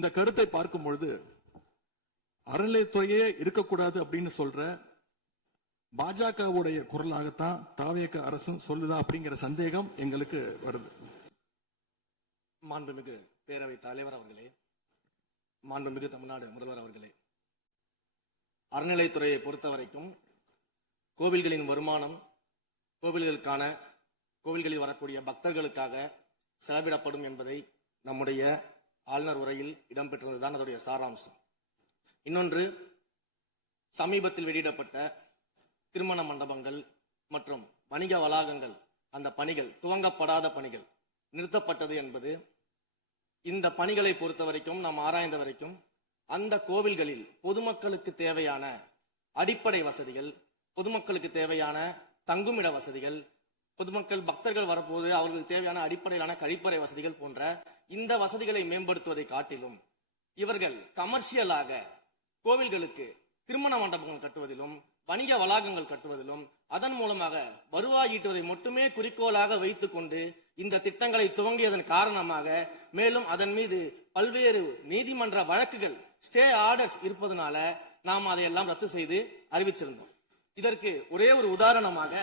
இந்த கருத்தை பார்க்கும் பொழுது அறநிலையத்துறையே இருக்கக்கூடாது அப்படின்னு சொல்ற பாஜகவுடைய குரலாகத்தான் தாவேக அரசும் சொல்லுதா அப்படிங்கிற சந்தேகம் எங்களுக்கு வருது. மாண்புமிகு பேரவை தலைவர் அவர்களே, மாண்புமிகு தமிழ்நாடு முதல்வர் அவர்களே, அறநிலையத்துறையை பொறுத்த வரைக்கும் கோவில்களின் வருமானம் கோவில்களில் வரக்கூடிய பக்தர்களுக்காக செலவிடப்படும் என்பதை நம்முடைய ஆளுநர் உரையில் இடம்பெற்றதுதான் அதோடைய சாராம்சம். இன்னொன்று, சமீபத்தில் வெளியிடப்பட்ட திருமண மண்டபங்கள் மற்றும் வணிக வளாகங்கள், அந்த பணிகள் துவங்கப்படாத பணிகள் நிறுத்தப்பட்டது என்பது, இந்த பணிகளை பொறுத்த வரைக்கும் நாம் ஆராய்ந்த வரைக்கும் அந்த கோவில்களில் பொதுமக்களுக்கு தேவையான அடிப்படை வசதிகள், பொதுமக்களுக்கு தேவையான தங்குமிட வசதிகள், பொதுமக்கள் பக்தர்கள் வரப்போது அவர்களுக்கு தேவையான அடிப்படையிலான கழிப்பறை வசதிகள் போன்ற இந்த வசதிகளை மேம்படுத்துவதை காட்டிலும் இவர்கள் கமர்ஷியலாக கோவில்களுக்கு திருமண மண்டபங்கள் கட்டுவதிலும் வணிக வளாகங்கள் கட்டுவதிலும் அதன் மூலமாக வருவாய் ஈட்டுவதை மட்டுமே குறிக்கோளாக வைத்துக் கொண்டு இந்த திட்டங்களை துவங்கியதன் காரணமாக மேலும் அதன் மீது பல்வேறு நீதிமன்ற வழக்குகள், ஸ்டே ஆர்டர்ஸ் இருப்பதனால நாம் அதையெல்லாம் ரத்து செய்து அறிவிச்சிருந்தோம். இதற்கு ஒரே ஒரு உதாரணமாக,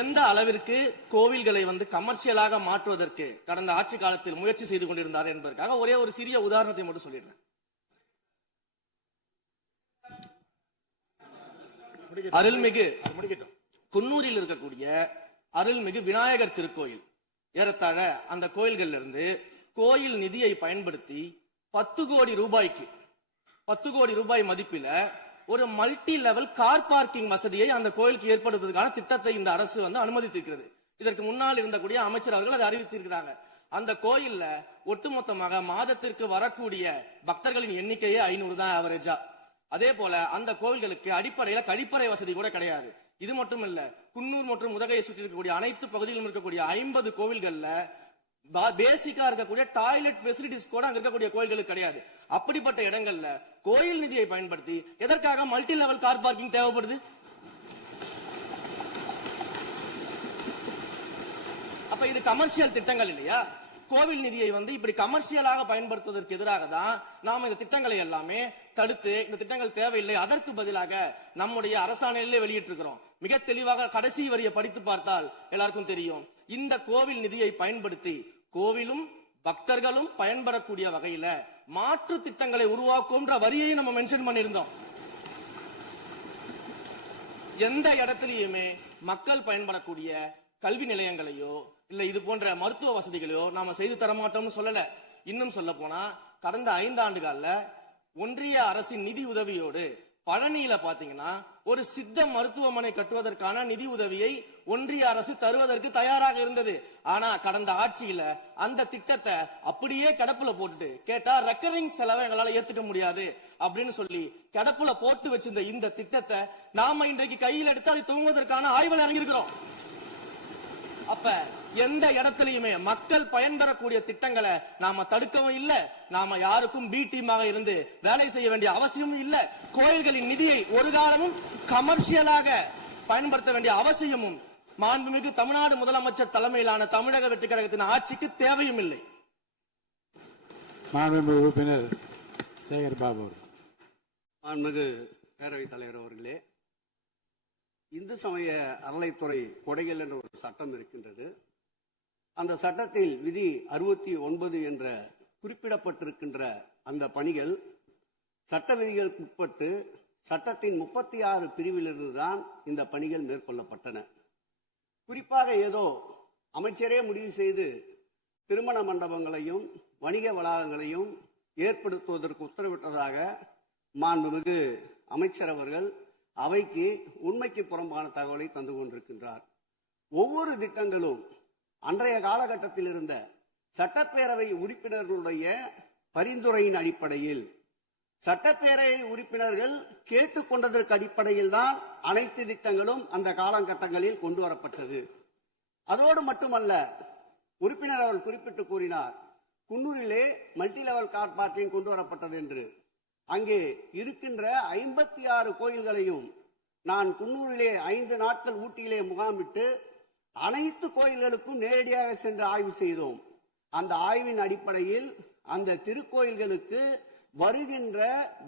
எந்த அளவிற்கு கோவில்களை கமர்ஷியலாக மாற்றுவதற்கு கடந்த ஆட்சி காலத்தில் முயற்சி செய்து கொண்டிருந்தார் என்பதற்காக ஒரே ஒரு சிறிய உதாரணத்தை மட்டும் சொல்லிடுறேன். அருள்மிகு குன்னூரில் இருக்கக்கூடிய அருள்மிகு விநாயகர் திருக்கோயில், ஏறத்தாழ அந்த கோயில்கள் இருந்து கோயில் நிதியை பயன்படுத்தி 10 கோடி ரூபாய் மதிப்பில ஒரு மல்டி லெவல் கார் பார்க்கிங் வசதியை அந்த கோயிலுக்கு ஏற்படுத்துவதற்கான திட்டத்தை இந்த அரசு அனுமதித்திருக்கிறது. இதற்கு முன்னால் இருந்தக்கூடிய அமைச்சர் அவர்கள் அதை அறிவித்திருக்கிறாங்க. அந்த கோயில்ல ஒட்டுமொத்தமாக மாதத்திற்கு வரக்கூடிய பக்தர்களின் எண்ணிக்கையே 500 தான் ஆவரேஜா. அதே போல அந்த கோவில்களுக்கு அடிப்படையில கழிப்பறை வசதி கூட கிடையாது. இது மட்டும் இல்ல, குன்னூர் மற்றும் உதகையை சுற்றி இருக்கக்கூடிய அனைத்து பகுதிகளிலும் இருக்கக்கூடிய 50 கோவில்கள்ல பேசிக்கா இருக்கக்கூடிய டாய்லெட் ஃபெசிலிட்டிஸ் கூட அங்க இருக்கக்கூடிய கோயில்களுக்கு கிடையாது. அப்படிப்பட்ட இடங்கள்ல கோயில் நிதியை பயன்படுத்தி எதற்காக மல்டி லெவல் கார் பார்க்கிங் தேவைப்படுது? அப்ப இது கமர்ஷியல் திட்டங்கள் இல்லையா? கோவில் நிதியை இப்படி கமர்ஷியலாக பயன்படுத்துவதற்கு எதிராக தான் நாம இந்த திட்டங்களை எல்லாமே தடுத்து, இந்த திட்டங்கள் தேவையில்லை, அதற்கு பதிலாக நம்முடைய அரசாணையிலே வெளியிட்டிருக்கிறோம். மிக தெளிவாக கடைசி வரியை படித்து பார்த்தால் எல்லாருக்கும் தெரியும். இந்த கோவில் நிதியை பயன்படுத்தி கோவிலும் பக்தர்களும் பயன்பெறக்கூடிய வகையில மாற்று திட்டங்களை உருவாக்கும் வரியை நம்ம மென்ஷன் பண்ணியிருந்தோம். எந்த இடத்திலேயுமே மக்கள் பயன்படக்கூடிய கல்வி நிலையங்களையோ இல்ல இது போன்ற மருத்துவ வசதிகளையோ நாம செய்து தரமாட்டோம்னு சொல்லல. இன்னும் சொல்ல போனா, கடந்த 5 ஆண்டுகள்ல ஒன்றிய அரசின் நிதி உதவியோடு பழனியில பாத்தீங்கன்னா ஒரு சித்த மருத்துவமனை கட்டுவதற்கான நிதி உதவியை ஒன்றிய அரசு தருவதற்கு தயாராக இருந்தது. ஆனா கடந்த ஆட்சியில அந்த திட்டத்தை அப்படியே கிடப்புல போட்டுட்டு, கேட்டா ரெக்கரிங் செலவை எங்களால ஏத்துக்க முடியாது அப்படின்னு சொல்லி கிடப்புல போட்டு வச்சிருந்த இந்த திட்டத்தை நாம இன்றைக்கு கையில் எடுத்து அதை துவங்குவதற்கான ஆய்வில் இறங்கியிருக்கிறோம். அப்ப எந்த இடத்திலையுமே மக்கள் பயன்பெறக்கூடிய திட்டங்களை நாம தடுக்கவும் இல்லை, நாம யாருக்கும் பி டீமாக இருந்து வேலை செய்ய வேண்டிய அவசியமும் இல்லை. கோயில்களின் நிதியை ஒரு காலமும் கமர்ஷியலாக பயன்படுத்த வேண்டிய அவசியமும் மாண்புமிகு தமிழ்நாடு முதலமைச்சர் தலைமையிலான தமிழக வெற்றி கழகத்தின் ஆட்சிக்கு தேவையும் இல்லை. மாண்புமிகு உறுப்பினர் சேகர் பாபு. மாண்புமிகு பேரவைத் தலைவர் அவர்களே, இந்து சமய அறநிலைத்துறை கொடைகள் என்ற ஒரு சட்டம் இருக்கின்றது. அந்த சட்டத்தில் விதி 69 என்ற குறிப்பிடப்பட்டிருக்கின்ற அந்த பணிகள் சட்ட விதிகளுக்கு உட்பட்டு சட்டத்தின் 36 பிரிவிலிருந்து தான் இந்த பணிகள் மேற்கொள்ளப்பட்டன. குறிப்பாக ஏதோ அமைச்சரே முடிவு செய்து திருமண மண்டபங்களையும் வணிக வளாகங்களையும் ஏற்படுத்துவதற்கு உத்தரவிட்டதாக மாண்புமிகு அமைச்சர் அவர்கள் அவைக்கு உண்மைக்கு புறம்பான தகவலை தந்து கொண்டிருக்கின்றார். ஒவ்வொரு திட்டங்களும் அன்றைய காலகட்டத்தில் இருந்த சட்டப்பேரவை உறுப்பினர்களுடைய பரிந்துரையின் அடிப்படையில், சட்டப்பேரவை உறுப்பினர்கள் கேட்டுக்கொண்டதற்கு அடிப்படையில் தான் அனைத்து திட்டங்களும் அந்த காலகட்டங்களில் கொண்டு வரப்பட்டது. அதோடு மட்டுமல்ல, உறுப்பினர் அவர்கள் குறிப்பிட்டு கூறினார், குன்னூரிலே மல்டி லெவல் கார் பார்க்கிங் கொண்டு வரப்பட்டது என்று. அங்கே இருக்கின்ற 56 கோயில்களையும் நான் குன்னூரிலே 5 நாட்கள் ஊட்டியிலே முகாமிட்டு அனைத்து கோயில்களுக்கும் நேரடியாக சென்று ஆய்வு செய்தோம். அந்த ஆய்வின் அடிப்படையில் அந்த திருக்கோயில்களுக்கு வருகின்ற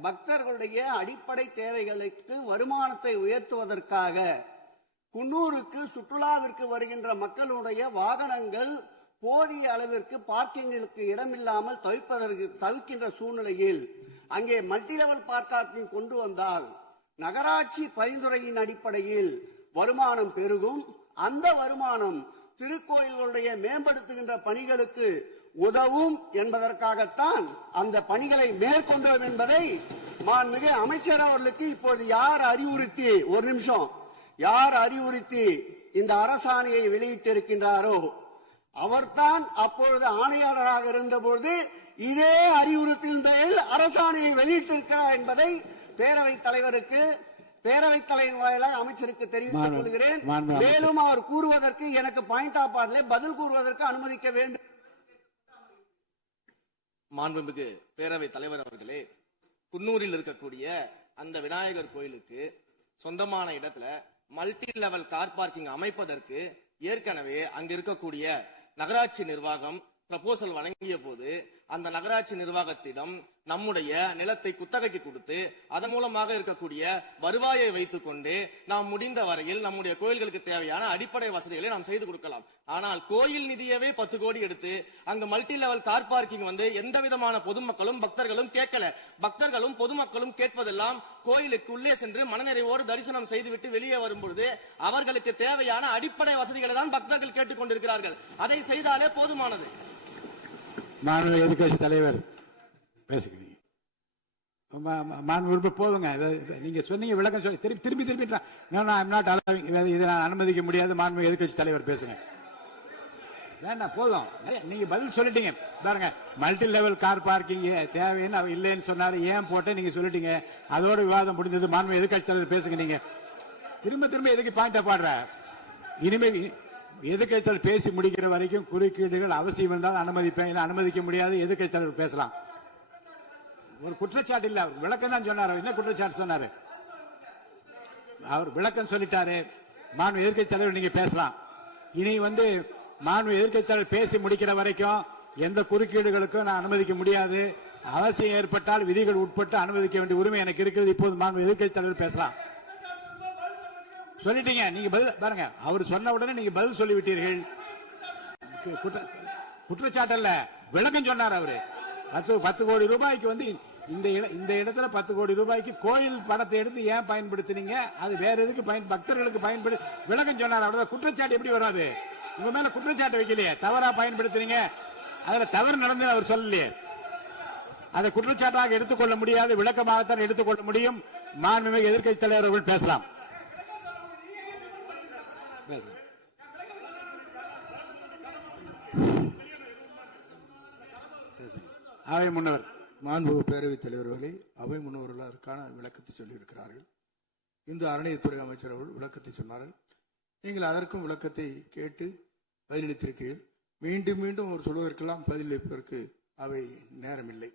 பக்தர்களுடைய அடிப்படை தேவைகளுக்கு வருமானத்தை உயர்த்துவதற்காக குன்னூருக்கு சுற்றுலாவிற்கு வருகின்ற மக்களுடைய வாகனங்கள் போதிய அளவிற்கு பார்க்கிங்களுக்கு இடமில்லாமல் தவிக்கின்ற சூழ்நிலையில் அங்கே மல்டி லெவல் பார்க்கிங் கொண்டு வந்தால் நகராட்சி பரிந்துரையின் அடிப்படையில் வருமானம் பெருகும். அந்த வருமானம் திருக்கோயில்களுடைய மேம்படுத்துகின்ற பணிகளுக்கு உதவும் என்பதற்காகத்தான் அந்த பணிகளை மேற்கொண்டோம் என்பதை மாண்புமிகு அமைச்சர் அவர்களுக்கு இப்போது யார் அறிவுறுத்தி இந்த அரசாணையை வெளியிட்டிருக்கின்றாரோ அவர்தான் அப்பொழுது ஆணையாளராக இருந்தபோது இதே அறிவுறுத்தின் பேரில் அரசாணையை வெளியிட்டிருக்கிறார் என்பதை பேரவைத் தலைவர் வாயிலாக அமைச்சருக்கு தெரிவித்துக் கொள்கிறேன். மேலும் அவர் கூறுவதற்கு எனக்கு பாயிண்ட் ஆஃப் ஆர்டர் பதில் கூறுவதற்கு அனுமதிக்க வேண்டும். மாண்புமிகு பேரவைத் தலைவர் அவர்களே, குன்னூரில் இருக்கக்கூடிய அந்த விநாயகர் கோயிலுக்கு சொந்தமான இடத்துல மல்டி லெவல் கார் பார்க்கிங் அமைப்பதற்கு ஏற்கனவே அங்க இருக்கக்கூடிய நகராட்சி நிர்வாகம் ப்ரப்போசல் வழங்கிய போது அந்த நகராட்சி நிர்வாகத்திடம் நம்முடைய நிலத்தை குத்தகைக்கு கொடுத்து அதன் மூலமாக இருக்கக்கூடிய வருவாயை வைத்துக் கொண்டு நாம் முடிந்த வரையில் நம்முடைய கோயில்களுக்கு தேவையான அடிப்படை வசதிகளை நாம் செய்து கொடுக்கலாம். ஆனால் கோயில் நிதியவே 10 கோடி எடுத்து அங்க மல்டி லெவல் கார் பார்க்கிங் எந்த விதமான பொதுமக்களும் பக்தர்களும் கேட்கல. பக்தர்களும் பொதுமக்களும் கேட்பதெல்லாம் கோயிலுக்கு உள்ளே சென்று மனநிறைவோடு தரிசனம் செய்துவிட்டு வெளியே வரும்பொழுது அவர்களுக்கு தேவையான அடிப்படை வசதிகளை தான் பக்தர்கள் கேட்டுக் கொண்டிருக்கிறார்கள். அதை செய்தாலே போதுமானது. மாண்புமிகு எதிர்க்கட்சி தலைவர் பேசுகிறீங்க. மாண்புமிகு போதுங்க. நீங்க சொன்னீங்க விளக்கம் சொல்லி திருப்பி இதை நான் அனுமதிக்க முடியாது. மாண்புமிகு எதிர்க்கட்சி தலைவர் பேசுங்க. வேண்டாம், போதும். நீங்க பதில் சொல்லிட்டீங்க பாருங்க. மல்டி லெவல் கார் பார்க்கிங் தேவைன்னு அவர் இல்லைன்னு சொன்னாரு. ஏன் போட்டு நீங்க சொல்லிட்டீங்க. அதோட விவாதம் முடிந்தது. மாண்புமிகு எதிர்க்கட்சி தலைவர் பேசுங்க. நீங்க திரும்ப எதுக்கு பாயிண்ட் பாடுற? இனிமே எதிர்க்கட்சி தலைவர் பேசி முடிக்கிற வரைக்கும் குறுக்கீடுகள் அவசியம் இருந்தால் அனுமதிப்பேன், அனுமதிக்க முடியாது. எதிர்க்கட்சி தலைவர் பேசலாம். ஒரு குற்றச்சாட்டு இல்ல, அவர் விளக்கம் தான் சொன்னார். என்ன குற்றச்சாட்டு சொன்னாரு? அவர் விளக்கம் சொல்லிட்டாரு. மாண்புமிகு எதிர்க்கட்சி தலைவர் நீங்க பேசலாம். இனி மாண்புமிகு எதிர்க்கட்சி தலைவர் பேசி முடிக்கிற வரைக்கும் எந்த குறுக்கீடுகளுக்கும் நான் அனுமதிக்க முடியாது. அவசியம் ஏற்பட்டால் விதிகள் உட்பட்டு அனுமதிக்க வேண்டிய உரிமை எனக்கு இருக்கிறது. இப்போது மாண்புமிகு எதிர்க்கட்சி தலைவர் பேசலாம். சொல்லிட்டீங்க. நீங்க பதில் பாருங்க. அவர் சொன்ன உடனே நீங்க பதில் சொல்லிவிட்டீர்கள். குற்றச்சாட்டு அல்ல, விளக்கம் சொன்னார் அவரு. 10 கோடி ரூபாய்க்கு இந்த இடத்துல 10 கோடி ரூபாய்க்கு கோயில் பணத்தை எடுத்து ஏன் பயன்படுத்தினீங்க, அது வேற எதுக்கு பக்தர்களுக்கு பயன்படு விளக்கம் சொன்னார். அவ்வளவுதான். குற்றச்சாட்டு எப்படி வராது? உங்க மேல குற்றச்சாட்டு வைக்கலையே, தவறா பயன்படுத்தினீங்க, அதுல தவறு நடந்து அவர் சொல்லலையே. அதை குற்றச்சாட்டாக எடுத்துக்கொள்ள முடியாது, விளக்கமாகத்தான் எடுத்துக்கொள்ள முடியும். மாண்புமிகு எதிர்க்கட்சி தலைவர் அவர்கள் பேசலாம். அவை முன்னவர். மாண்புமிகு பேரவைத் தலைவர்களே, அவை முன்னவர்கள் அதற்கான விளக்கத்தை சொல்லியிருக்கிறார்கள். இந்த அறநிலையத்துறை அமைச்சர் அவர்கள் விளக்கத்தை சொன்னார்கள். நீங்கள் அதற்கும் விளக்கத்தை கேட்டு பதிலளித்திருக்கிறீர்கள். மீண்டும் அவர் சொல்வதற்கெல்லாம் பதிலளிப்பதற்கு அவை நேரமில்லை.